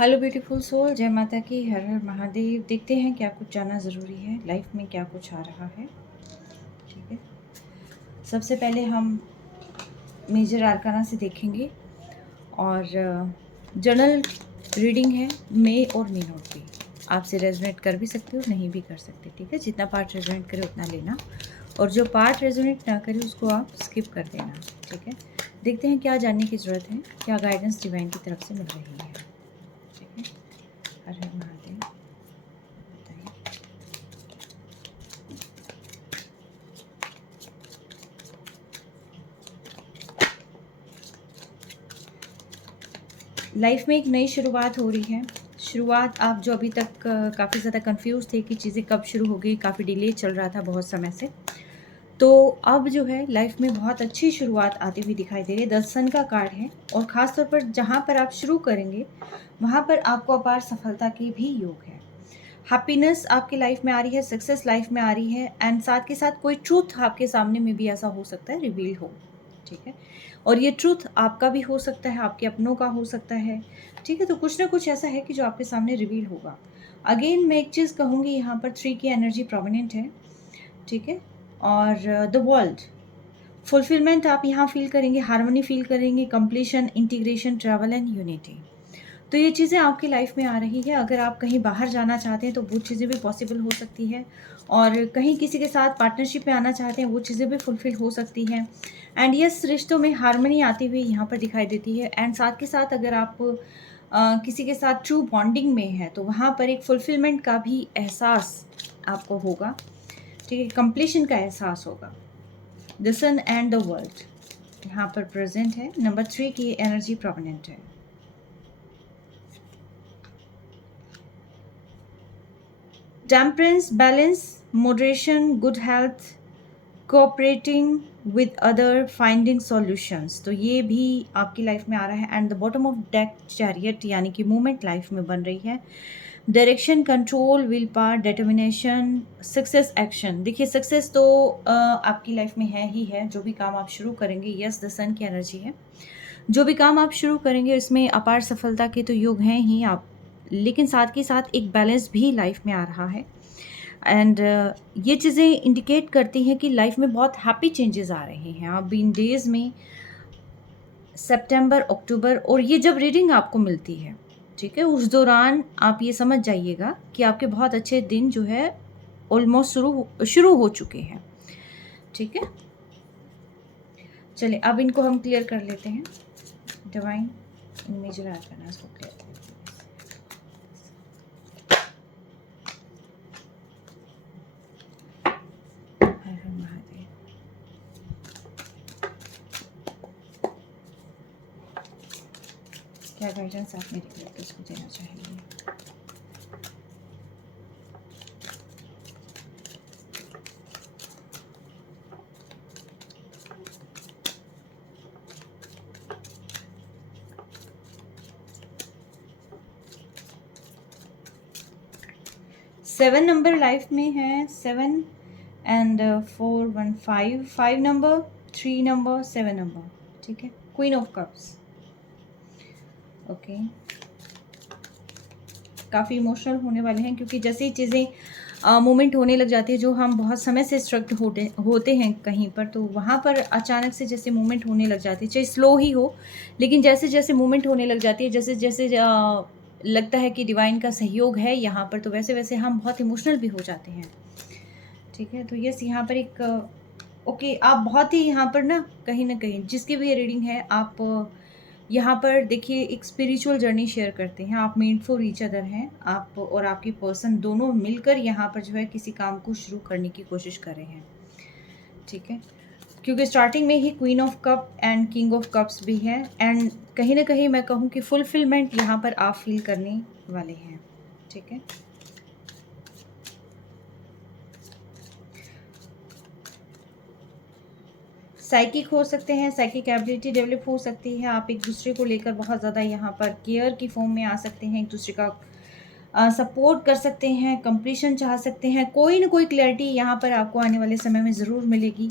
Hello beautiful soul, जय माता की, हर हर महादेव। देखते हैं क्या कुछ जाना ज़रूरी है, लाइफ में क्या कुछ आ रहा है। ठीक है, सबसे पहले हम मेजर आर्काना से देखेंगे और जनरल रीडिंग है मे और मी नोट भी। आपसे रेजोनेट कर भी सकते हो, नहीं भी कर सकते। ठीक है, जितना पार्ट रेजोनेट करे उतना लेना, और जो पार्ट रेजोनेट ना करे उसको आप स्किप कर देना। ठीक है, देखते हैं क्या जानने की ज़रूरत है, क्या गाइडेंस डिवाइन की तरफ से मिल रही है। ठीक है, हर हर महादेव। बताइए। लाइफ में एक नई शुरुआत हो रही है। शुरुआत, आप जो अभी तक काफ़ी ज़्यादा कंफ्यूज थे कि चीज़ें कब शुरू हो गई, काफ़ी डिले चल रहा था बहुत समय से, तो अब जो है लाइफ में बहुत अच्छी शुरुआत आती हुई दिखाई दे रही है। 10 सन का कार्ड है, और ख़ास तौर पर जहाँ पर आप शुरू करेंगे वहाँ पर आपको अपार सफलता के भी योग है। हैप्पीनेस आपकी लाइफ में आ रही है, सक्सेस लाइफ में आ रही है, एंड साथ के साथ कोई ट्रूथ आपके सामने में भी ऐसा हो सकता है रिवील हो। ठीक है, और ये ट्रूथ आपका भी हो सकता है, आपके अपनों का हो सकता है। ठीक है, तो कुछ ना कुछ ऐसा है कि जो आपके सामने रिवील होगा। अगेन मैं एक चीज़ कहूँगी, यहाँ पर 3 की एनर्जी प्रोमिनेंट है। ठीक है, और द वर्ल्ड फुलफिलमेंट आप यहाँ फील करेंगे, हार्मनी फील करेंगे, completion, integration, travel and unity. तो ये चीज़ें आपकी लाइफ में आ रही है। अगर आप कहीं बाहर जाना चाहते हैं तो वो चीज़ें भी पॉसिबल हो सकती है, और कहीं किसी के साथ पार्टनरशिप में आना चाहते हैं वो चीज़ें भी फुलफिल हो सकती हैं। एंड यस, रिश्तों में हार्मनी आती हुई यहाँ पर दिखाई देती है। एंड साथ के साथ अगर आप किसी के साथ ट्रू बॉन्डिंग में है तो वहाँ पर एक फुलफिलमेंट का भी एहसास आपको होगा। ठीक है, कंप्लीशन का एहसास होगा। The sun and the world यहाँ पर प्रेजेंट है। नंबर 3 की एनर्जी प्रोमिनेंट है। Temperance, balance, moderation, good health, cooperating with other, finding solutions, तो ये भी आपकी लाइफ में आ रहा है। And the bottom of deck chariot, यानी कि मूवमेंट लाइफ में बन रही है। Direction, control, will power, determination, success, action. देखिए, सक्सेस तो आपकी लाइफ में है ही है। जो भी काम आप शुरू करेंगे, यस, द सन की एनर्जी है, जो भी काम आप शुरू करेंगे इसमें अपार सफलता के तो योग हैं ही आप, लेकिन साथ के साथ एक बैलेंस भी लाइफ में आ रहा है। एंड ये चीज़ें इंडिकेट करती हैं कि लाइफ में बहुत हैप्पी चेंजेस आ रहे हैं। आप इन डेज में सितंबर, अक्टूबर, और ये जब रीडिंग आपको मिलती है, ठीक है, उस दौरान आप ये समझ जाइएगा कि आपके बहुत अच्छे दिन जो है ऑलमोस्ट शुरू हो चुके हैं। ठीक है, चलिए अब इनको हम क्लियर कर लेते हैं। डिवाइन मेजर आर्काना इसको क्लियर कर लेते हैं। हर हर महादेव। क्या गाइडेंस आप मेरे क्रिएटर्स को देना चाहेंगे? सेवन नंबर लाइफ में है, 7 एंड 4 1 5, 5 नंबर, 3 नंबर, 7 नंबर। ठीक है, क्वीन ऑफ कप्स। ओके, काफ़ी इमोशनल होने वाले हैं, क्योंकि जैसे ही चीज़ें मूवमेंट होने लग जाती है, जो हम बहुत समय से स्ट्रक्ट होते हैं कहीं पर, तो वहाँ पर अचानक से जैसे मूवमेंट होने लग जाती है, चाहे स्लो ही हो, लेकिन जैसे जैसे मूवमेंट होने लग जाती है, जैसे जैसे लगता है कि डिवाइन का सहयोग है यहाँ पर, तो वैसे वैसे हम बहुत इमोशनल भी हो जाते हैं। ठीक है, तो यस, यहाँ पर एक ओके, आप बहुत ही यहाँ पर ना कहीं जिसकी भी ये रीडिंग है, आप यहाँ पर देखिए एक स्पिरिचुअल जर्नी शेयर करते हैं। आप मेड फॉर ईच अदर हैं, आप और आपकी पर्सन दोनों मिलकर यहाँ पर जो है किसी काम को शुरू करने की कोशिश कर रहे हैं। ठीक है, क्योंकि स्टार्टिंग में ही queen of cup and king of cups भी है, एंड कहीं ना कहीं मैं कहूँ कि फुलफिलमेंट यहाँ पर आप फील करने वाले हैं। ठीक है, साइकिक हो सकते हैं, साइकिक एबिलिटी डेवलप हो सकती है। आप एक दूसरे को लेकर बहुत ज़्यादा यहाँ पर केयर की फॉर्म में आ सकते हैं, एक दूसरे का सपोर्ट कर सकते हैं, कंप्लीशन चाह सकते हैं। कोई ना कोई क्लैरिटी यहाँ पर आपको आने वाले समय में ज़रूर मिलेगी।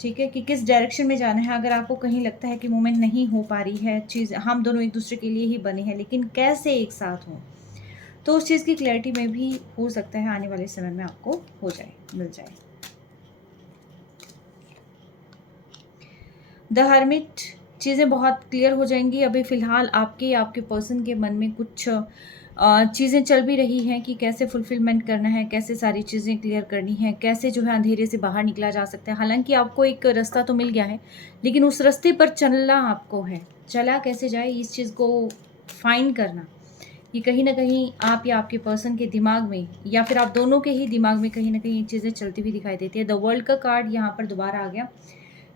ठीक है, कि किस डायरेक्शन में जाना है। अगर आपको कहीं लगता है कि मूवमेंट नहीं हो पा रही है, चीज़ हम दोनों एक दूसरे के लिए ही बने हैं, लेकिन कैसे एक साथ हों, तो उस चीज़ की क्लैरिटी में भी हो सकता है आने वाले समय में आपको हो जाए, मिल जाए। द हर्मिट, चीज़ें बहुत क्लियर हो जाएंगी। अभी फ़िलहाल आपके पर्सन के मन में कुछ चीज़ें चल भी रही हैं कि कैसे फुलफ़िलमेंट करना है, कैसे सारी चीज़ें क्लियर करनी है, कैसे जो है अंधेरे से बाहर निकला जा सकता है। हालाँकि आपको एक रास्ता तो मिल गया है, लेकिन उस रास्ते पर चलना आपको है। चला कैसे जाए, इस चीज़ को फाइंड करना, ये कहीं न कहीं आप या आपके पर्सन के दिमाग में, या फिर आप दोनों के ही दिमाग में कहीं न कहीं चीज़ें चलती हुई दिखाई देती है। द वर्ल्ड का कार्ड यहाँ पर दोबारा आ गया।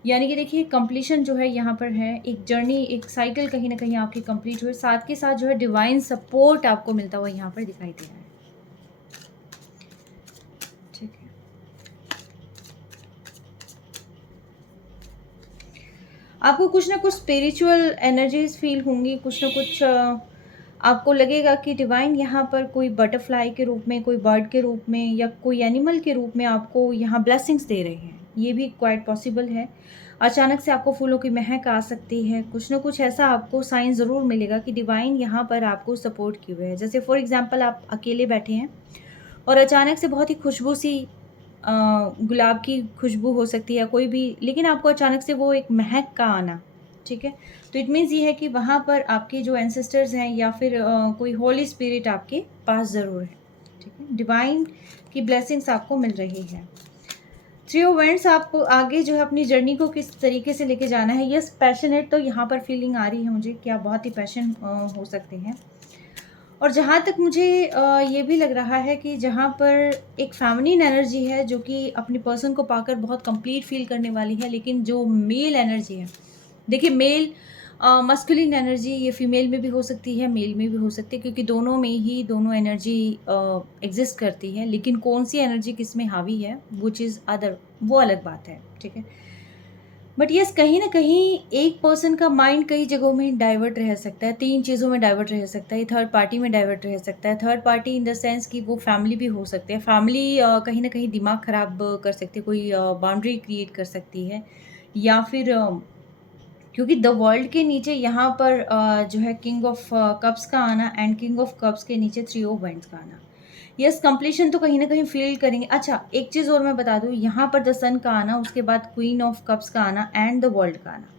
यानी कि देखिए कंप्लीशन जो है यहाँ पर है, एक जर्नी, एक साइकिल कहीं न कहीं आपकी कंप्लीट हुई, साथ के साथ जो है डिवाइन सपोर्ट आपको मिलता हुआ यहाँ पर दिखाई दे रहा है। ठीक है। आपको कुछ ना कुछ स्पिरिचुअल एनर्जीज़ फ़ील होंगी, कुछ ना कुछ आपको लगेगा कि डिवाइन यहाँ पर कोई बटरफ्लाई के रूप में, कोई बर्ड के रूप में या कोई एनिमल के रूप में आपको यहाँ ब्लेसिंग्स दे रहे हैं। ये भी क्वाइट पॉसिबल है। अचानक से आपको फूलों की महक आ सकती है, कुछ ना कुछ ऐसा आपको साइन ज़रूर मिलेगा कि डिवाइन यहाँ पर आपको सपोर्ट किए हुए है। जैसे फॉर एग्ज़ाम्पल आप अकेले बैठे हैं और अचानक से बहुत ही खुशबू सी गुलाब की खुशबू हो सकती है कोई भी, लेकिन आपको अचानक से वो एक महक का आना, ठीक है? तो इट मीन्स ये है कि वहाँ पर आपके जो एंसेस्टर्स हैं या फिर कोई होली स्पिरिट आपके पास ज़रूर है, ठीक है? डिवाइन की ब्लेसिंग्स आपको मिल रही है। थ्री ऑफ वांड्स, आप आगे जो है अपनी जर्नी को किस तरीके से लेके जाना है। यस, पैशनेट तो यहाँ पर फीलिंग आ रही है मुझे कि आप बहुत ही पैशन हो सकते हैं। और जहाँ तक मुझे ये भी लग रहा है कि जहाँ पर एक फेमिनिन एनर्जी है जो कि अपने पर्सन को पाकर बहुत कंप्लीट फील करने वाली है, लेकिन जो मेल एनर्जी है, देखिए मेल मस्कुलिन एनर्जी ये फीमेल में भी हो सकती है, मेल में भी हो सकती है, क्योंकि दोनों में ही दोनों एनर्जी एग्जिस्ट करती है, लेकिन कौन सी एनर्जी किस में हावी है वो चीज़ अदर, वो अलग बात है, ठीक है? बट यस, कहीं न कहीं एक पर्सन का माइंड कई जगहों में डाइवर्ट रह सकता है, 3 चीज़ों में डाइवर्ट रह सकता है, ये थर्ड पार्टी में डाइवर्ट रह सकता है। Third party in the sense कि वो फैमिली भी हो सकती है। फैमिली कहीं न कहीं दिमाग ख़राब कर सकती है, कोई बाउंड्री क्रिएट कर सकती है, या फिर क्योंकि द वर्ल्ड के नीचे यहाँ पर जो है किंग ऑफ कप्स का आना एंड किंग ऑफ कप्स के नीचे थ्री ऑफ वांड्स का आना। यस, कंप्लीशन तो कहीं न कहीं फ़ील करेंगे। अच्छा, एक चीज़ और मैं बता दूँ, यहाँ पर द सन का आना, उसके बाद क्वीन ऑफ कप्स का आना एंड द वर्ल्ड का आना।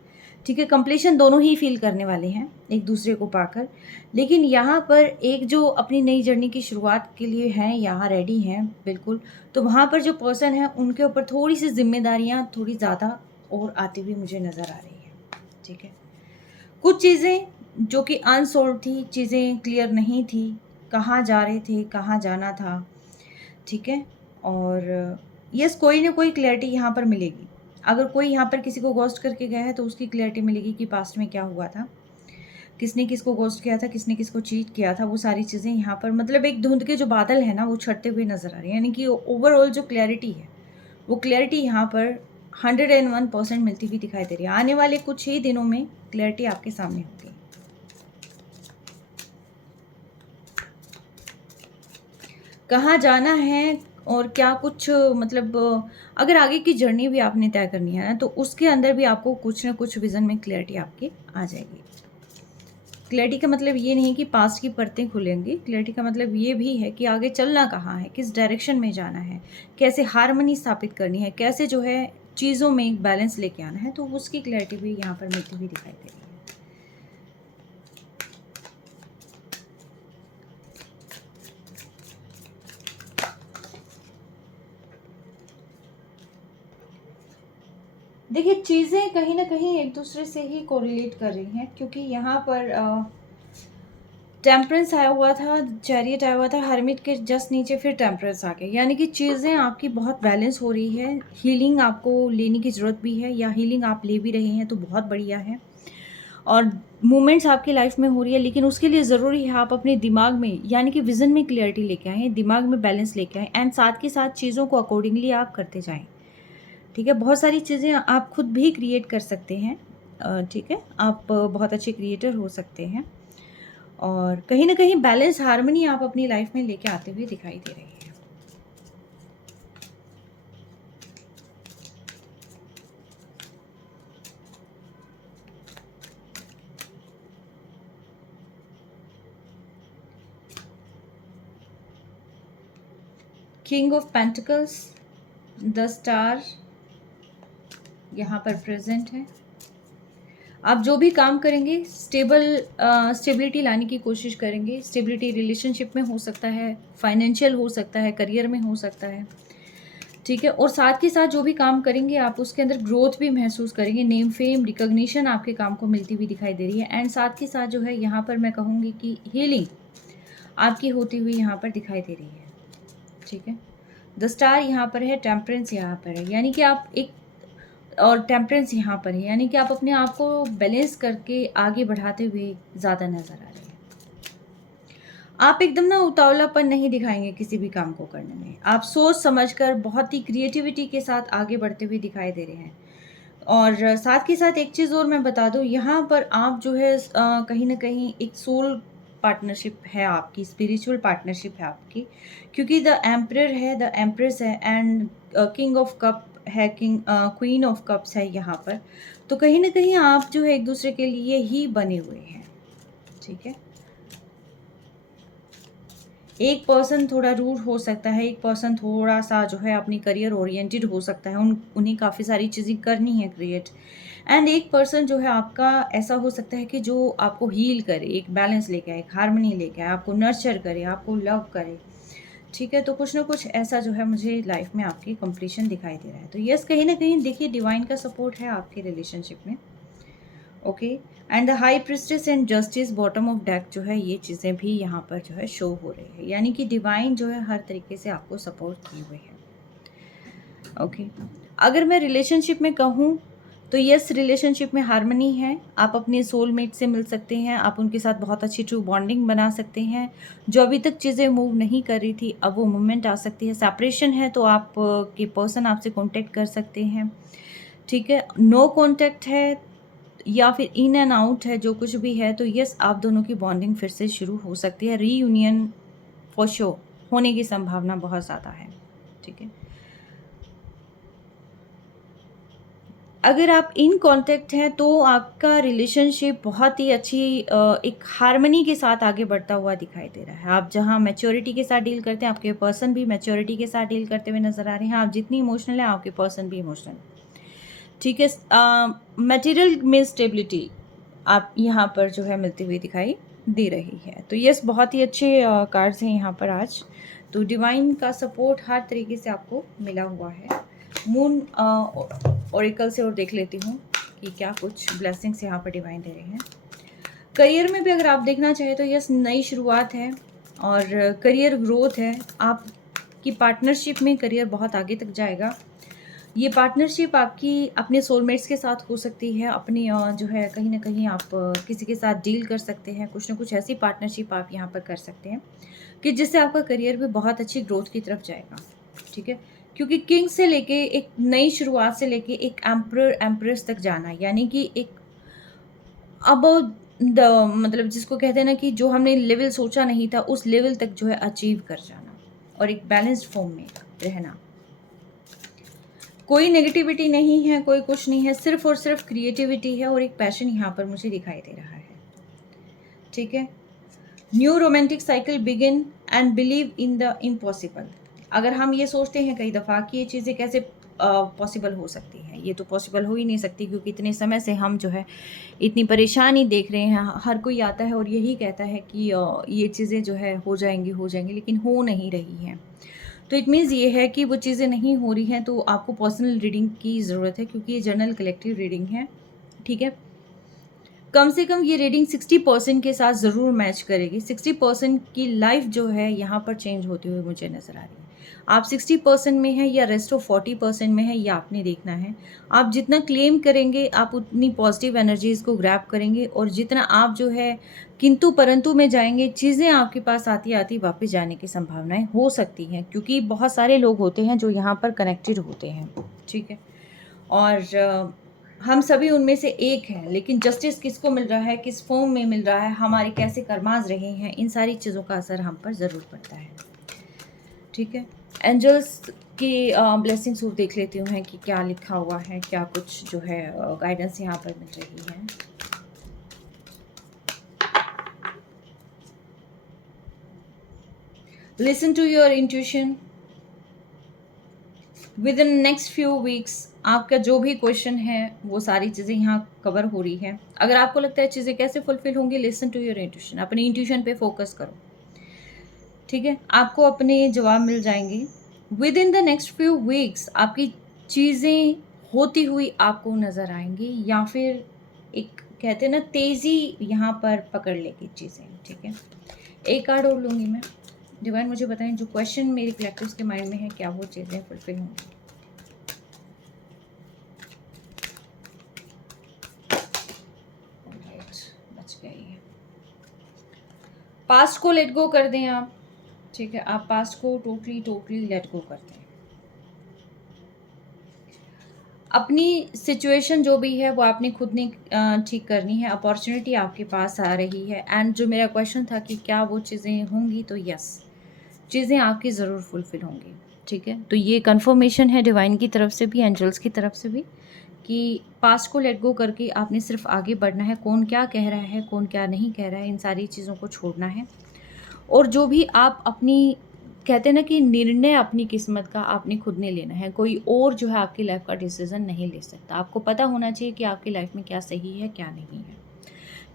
ठीक है, कंप्लीशन दोनों ही फ़ील करने वाले हैं एक दूसरे को पाकर। लेकिन यहाँ पर एक जो अपनी नई जर्नी की शुरुआत के लिए हैं, यहाँ रेडी हैं बिल्कुल, तो वहाँ पर जो पर्सन है उनके ऊपर थोड़ी-सी ज़िम्मेदारियाँ थोड़ी ज़्यादा और आती हुई मुझे नज़र आ रही हैं। ठीक है। कुछ चीज़ें जो कि अनसॉल्व थी, चीज़ें क्लियर नहीं थी, कहाँ जा रहे थे, कहाँ जाना था, ठीक है? और यस, कोई ना कोई क्लैरिटी यहाँ पर मिलेगी। अगर कोई यहाँ पर किसी को घोस्ट करके गया है तो उसकी क्लैरिटी मिलेगी कि पास्ट में क्या हुआ था, किसने किसको घोस्ट किया था, किसने किसको चीट किया था, वो सारी चीज़ें यहाँ पर, मतलब एक धुंध के जो बादल हैं ना वो छटते हुए नज़र आ रहे हैं। यानी कि ओवरऑल जो क्लैरिटी है, वो क्लैरिटी यहाँ पर 101% मिलती हुई दिखाई दे रही है। आने वाले कुछ ही दिनों में क्लैरिटी आपके सामने होगी। कहाँ जाना है और क्या कुछ, मतलब अगर आगे की जर्नी भी आपने तय करनी है ना, तो उसके अंदर भी आपको कुछ ना कुछ विज़न में क्लैरिटी आपकी आ जाएगी। क्लैरिटी का मतलब ये नहीं कि पास्ट की परतें खुलेंगी, क्लैरिटी का मतलब ये भी है कि आगे चलना कहाँ है, किस डायरेक्शन में जाना है, कैसे हार्मनी स्थापित करनी है, कैसे जो है चीज़ों में एक बैलेंस लेके आना है, तो उसकी क्लैरिटी भी यहाँ पर मिलती हुई दिखाई दे रही है। देखिए, चीज़ें कहीं न कहीं एक दूसरे से ही कोरिलेट कर रही हैं, क्योंकि यहाँ पर टेम्परेंस आया हुआ था, चैरियट आया हुआ था, हर्मिट के जस्ट नीचे फिर टेम्परेंस आ गया। यानी कि चीज़ें आपकी बहुत बैलेंस हो रही है। हीलिंग आपको लेने की ज़रूरत भी है, या हीलिंग आप ले भी रहे हैं तो बहुत बढ़िया है। और मूवमेंट्स आपकी लाइफ में हो रही है, लेकिन उसके लिए ज़रूरी है आप अपने दिमाग में, यानी कि विज़न में क्लियरिटी लेके आएँ, दिमाग में बैलेंस लेके आएँ, एंड साथ के साथ चीज़ों को अकॉर्डिंगली आप करते जाएँ। ठीक है? बहुत सारी चीज़ें आप खुद भी क्रिएट कर सकते हैं। ठीक है? आप बहुत अच्छे क्रिएटर हो सकते हैं, और कहीं न कहीं बैलेंस, हार्मनी आप अपनी लाइफ में लेके आते हुए दिखाई दे रहे हैं। King of pentacles, the star यहाँ पर प्रेजेंट है। आप जो भी काम करेंगे स्टेबिलिटी लाने की कोशिश करेंगे। स्टेबिलिटी रिलेशनशिप में हो सकता है, फाइनेंशियल हो सकता है, करियर में हो सकता है, ठीक है। और साथ के साथ जो भी काम करेंगे आप उसके अंदर ग्रोथ भी महसूस करेंगे। नेम फेम रिकॉग्निशन आपके काम को मिलती हुई दिखाई दे रही है। एंड साथ के साथ जो है यहाँ पर मैं कहूँगी कि हीलिंग आपकी होती हुई यहाँ पर दिखाई दे रही है, ठीक है। द स्टार यहाँ पर है, टेम्परेंस यहाँ पर है, यानी कि आप एक, और टेम्परेंस यहाँ पर है, यानी कि आप अपने आप को बैलेंस करके आगे बढ़ाते हुए ज़्यादा नज़र आ रहे हैं। आप एकदम ना उतावलापन नहीं दिखाएंगे किसी भी काम को करने में। आप सोच समझकर बहुत ही क्रिएटिविटी के साथ आगे बढ़ते हुए दिखाई दे रहे हैं। और साथ के साथ एक चीज़ और मैं बता दूँ, यहाँ पर आप जो है कहीं ना कहीं एक सोल पार्टनरशिप है आपकी, स्पिरिचुअल पार्टनरशिप है आपकी, क्योंकि द एम्परर है, द एम्प्रेस है, एंड किंग ऑफ कप है, क्वीन ऑफ कप्स है यहाँ पर। तो कहीं ना कहीं आप जो है एक दूसरे के लिए ही बने हुए हैं, ठीक है। एक पर्सन थोड़ा रूड हो सकता है, एक पर्सन थोड़ा सा जो है अपनी करियर ओरिएंटेड हो सकता है, उन्हें काफ़ी सारी चीज़ें करनी है क्रिएट। एंड एक पर्सन जो है आपका ऐसा हो सकता है कि जो आपको हील करे, एक बैलेंस लेके आए, एक हार्मनी लेके आए, आपको नर्चर करे, आपको लव करे, ठीक है। तो कुछ ना कुछ ऐसा जो है मुझे लाइफ में आपकी कंप्लीशन दिखाई दे रहा है। तो यस, कहीं ना कहीं देखिए डिवाइन का सपोर्ट है आपके रिलेशनशिप में, okay. And the high priestess and justice bottom of deck जो है, ये चीज़ें भी यहाँ पर जो है शो हो रही है, यानी कि डिवाइन जो है हर तरीके से आपको सपोर्ट किए हुए है, ओके। अगर मैं रिलेशनशिप में कहूँ तो यस, रिलेशनशिप में हार्मनी है। आप अपने सोलमेट से मिल सकते हैं, आप उनके साथ बहुत अच्छी ट्रू बॉन्डिंग बना सकते हैं। जो अभी तक चीज़ें मूव नहीं कर रही थी, अब वो मूवमेंट आ सकती है। सेपरेशन है तो आप के पर्सन आपसे कॉन्टेक्ट कर सकते हैं, ठीक है। नो कॉन्टैक्ट है या फिर इन एंड आउट है, जो कुछ भी है, तो यस, आप दोनों की बॉन्डिंग फिर से शुरू हो सकती है। रीयूनियन फॉर श्योर होने की संभावना बहुत ज़्यादा है, ठीक है। अगर आप इन कांटेक्ट हैं तो आपका रिलेशनशिप बहुत ही अच्छी एक हार्मनी के साथ आगे बढ़ता हुआ दिखाई दे रहा है। आप जहां मैच्योरिटी के साथ डील करते हैं, आपके पर्सन भी मैच्योरिटी के साथ डील करते हुए नजर आ रहे हैं। आप जितनी इमोशनल है, आपके पर्सन भी इमोशनल, ठीक है। मटेरियल में स्टेबिलिटी आप यहाँ पर जो है मिलती हुई दिखाई दे रही है। तो यस, बहुत ही अच्छे कार्ड्स हैं यहाँ पर आज। तो डिवाइन का सपोर्ट हर तरीके से आपको मिला हुआ है। मून ओरेकल से और देख लेती हूँ कि क्या कुछ ब्लेसिंग्स यहाँ पर डिवाइन दे रहे हैं। करियर में भी अगर आप देखना चाहें तो यस, नई शुरुआत है और करियर ग्रोथ है। आपकी पार्टनरशिप में करियर बहुत आगे तक जाएगा। ये पार्टनरशिप आपकी अपने सोलमेट्स के साथ हो सकती है, अपनी जो है कहीं ना कहीं आप किसी के साथ डील कर सकते हैं। कुछ ना कुछ ऐसी पार्टनरशिप आप यहाँ पर कर सकते हैं कि जिससे आपका करियर भी बहुत अच्छी ग्रोथ की तरफ जाएगा, ठीक है। क्योंकि किंग से लेके एक नई शुरुआत से लेके एक एम्परर एम्प्रेस तक जाना, यानी कि एक अब द मतलब जिसको कहते हैं ना कि जो हमने लेवल सोचा नहीं था उस लेवल तक जो है अचीव कर जाना और एक बैलेंस्ड फॉर्म में रहना। कोई नेगेटिविटी नहीं है, कोई कुछ नहीं है, सिर्फ और सिर्फ क्रिएटिविटी है और एक पैशन यहाँ पर मुझे दिखाई दे रहा है, ठीक है। New romantic cycle begin and believe in the impossible. अगर हम ये सोचते हैं कई दफ़ा कि ये चीज़ें कैसे पॉसिबल हो सकती हैं, ये तो पॉसिबल हो ही नहीं सकती, क्योंकि इतने समय से हम जो है इतनी परेशानी देख रहे हैं। हर कोई आता है और यही कहता है कि ये चीज़ें जो है हो जाएंगी, लेकिन हो नहीं रही हैं। तो इट मीन्स ये है कि वो चीज़ें नहीं हो रही हैं, तो आपको पर्सनल रीडिंग की ज़रूरत है, क्योंकि ये जनरल कलेक्टिव रीडिंग है, ठीक है। कम से कम ये रीडिंग 60% के साथ ज़रूर मैच करेगी। 60% की लाइफ जो है यहाँ पर चेंज होती हुई मुझे नज़र आ रही है। आप 60% में हैं या रेस्ट ऑफ 40% में है, ये आपने देखना है। आप जितना क्लेम करेंगे आप उतनी पॉजिटिव एनर्जीज़ को ग्रैब करेंगे, और जितना आप जो है किंतु परंतु में जाएंगे, चीज़ें आपके पास आती आती वापस जाने की संभावनाएं हो सकती हैं, क्योंकि बहुत सारे लोग होते हैं जो यहाँ पर कनेक्टेड होते हैं, ठीक है। और हम सभी उनमें से एक हैं, लेकिन जस्टिस किसको मिल रहा है, किस फॉर्म में मिल रहा है, हमारे कैसे कर्माज रहे हैं, इन सारी चीज़ों का असर हम पर ज़रूर पड़ता है, ठीक है। एंजल्स की ब्लेसिंग्स और देख लेती हूँ कि क्या लिखा हुआ है, क्या कुछ जो है गाइडेंस यहाँ पर मिल रही है। Listen to your intuition, within next few weeks आपका जो भी क्वेश्चन है वो सारी चीज़ें यहाँ कवर हो रही है। अगर आपको लगता है चीज़ें कैसे फुलफिल होंगी, लिसन टू योर इंट्यूशन, अपने इंट्यूशन पे फोकस करो, ठीक है, आपको अपने जवाब मिल जाएंगे। With in the next few weeks आपकी चीज़ें होती हुई आपको नज़र आएंगी, या फिर एक कहते हैं ना तेज़ी यहाँ पर पकड़ लेगी चीज़ें, ठीक है। एक कार्ड और लूँगी मैं। डिवाइन मुझे बताएं जो क्वेश्चन मेरे कलेक्टिव्स के माइंड में है, क्या वो चीज़ें फुलफिल होंगी। बच गई। पास्ट को लेट गो कर दें आप, ठीक है, आप पास्ट को टोटली लेट गो कर दें। अपनी सिचुएशन जो भी है वो आपने खुद ने ठीक करनी है। अपॉर्चुनिटी आपके पास आ रही है। एंड जो मेरा क्वेश्चन था कि क्या वो चीज़ें होंगी, तो यस, चीज़ें आपकी ज़रूर फुलफिल होंगी, ठीक है। तो ये कंफर्मेशन है डिवाइन की तरफ से भी, एंजल्स की तरफ से भी, कि पास्ट को लेट गो करके आपने सिर्फ आगे बढ़ना है। कौन क्या कह रहा है, कौन क्या नहीं कह रहा है, इन सारी चीज़ों को छोड़ना है। और जो भी आप अपनी कहते हैं ना कि निर्णय अपनी किस्मत का आपने खुद ने लेना है। कोई और जो है आपकी लाइफ का डिसीजन नहीं ले सकता। आपको पता होना चाहिए कि आपकी लाइफ में क्या सही है, क्या नहीं है,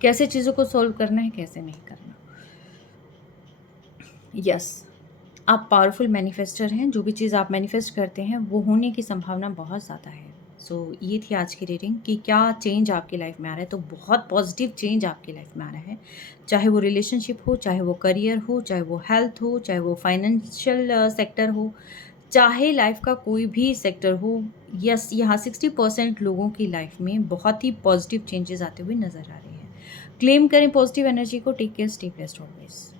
कैसे चीज़ों को सॉल्व करना है, कैसे नहीं करना। यस, आप पावरफुल मैनिफेस्टर हैं। जो भी चीज़ आप मैनिफेस्ट करते हैं वो होने की संभावना बहुत ज़्यादा है। सो ये थी आज की रीडिंग कि क्या चेंज आपकी लाइफ में आ रहा है। तो बहुत पॉजिटिव चेंज आपकी लाइफ में आ रहा है, चाहे वो रिलेशनशिप हो, चाहे वो करियर हो, चाहे वो हेल्थ हो, चाहे वो फाइनेंशियल सेक्टर हो, चाहे लाइफ का कोई भी सेक्टर हो। यस, यहाँ 60% लोगों की लाइफ में बहुत ही पॉजिटिव चेंजेस आते हुए नज़र आ रहे हैं। क्लेम करें पॉजिटिव एनर्जी को। Take care, stay blessed always.